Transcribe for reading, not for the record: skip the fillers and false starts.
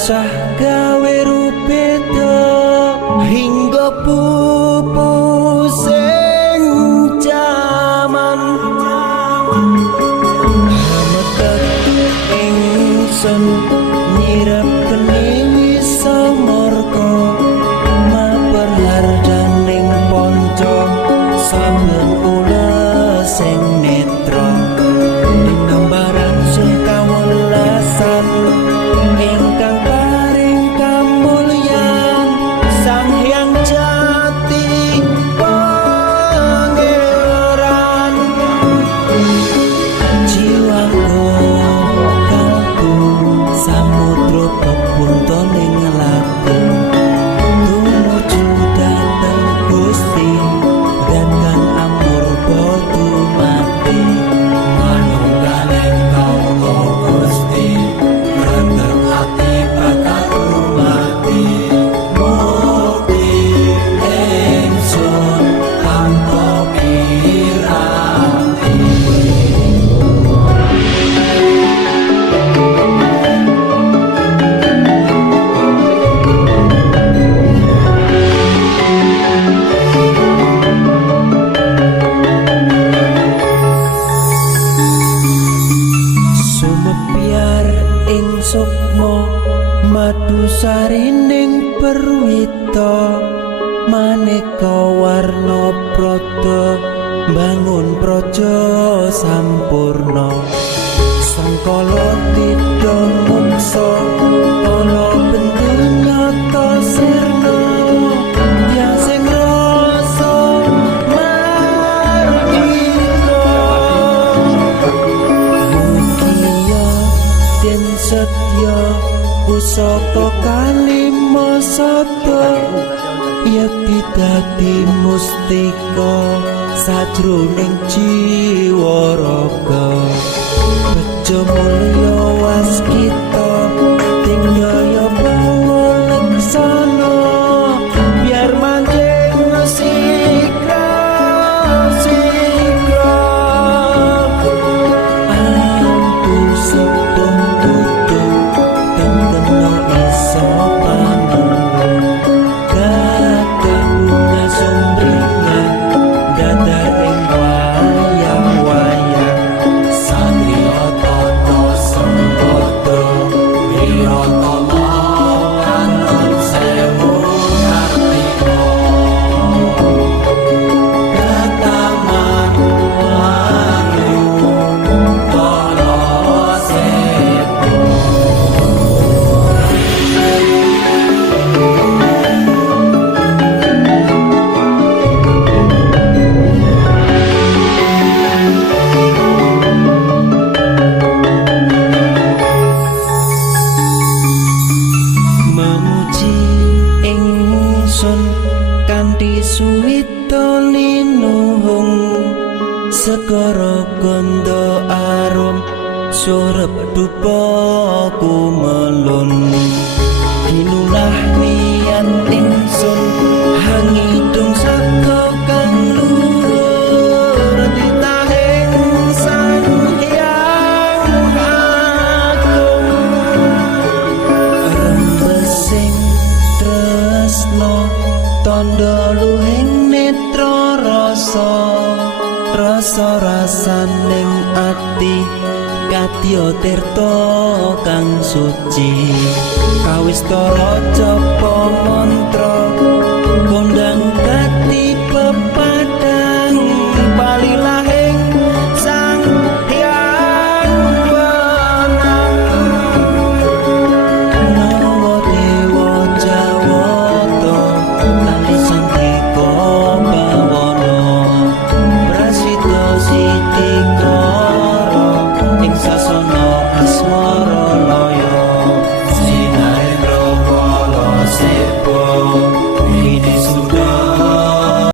tansah gawe rupeda hingga pupusing jaman hametet ingsun nyirep keni samorko maper hardaning ponco saben ula sing netra dinambaran sing kawelasan ingkang paring kamulyan Sang Hyang Jati Pangeran jiwaku kalbu samudra pepuntaning laku tumuju dhateng Gusti datang amur bodu mati manunggaling kaula Gusti rendeng ati bakal mati mukti ingsun tanpa piranti sumebyar ing sukma madu sarining perwita maneka warna prada bangun praja sampurna sangkala tidha mungsa ana bentunyata sirna yang sing rasa margina mugia den setya pusaka kalima sada yekti dadi mustika sajroning jiwa raga bejo mulya waskita tinggaya pangulaksana biar manjing sikra ampun sepung tutu tengkena iso panenung gagah bunga sumbringan dadar ing wayang-wayang satriya tata sembodo wirata kanton sewu kartika kataman lalu kala sepo memuji ingsun kanthi suwita linuhung segara ganda arum surep dupa kumelun dinunah niat ingsun hangidung saka kang luhur ditahing Sang Hyang Agung rembesing tresno tandha luhing netra rasa rasaning ati kadya tirta kang suci kawistara japa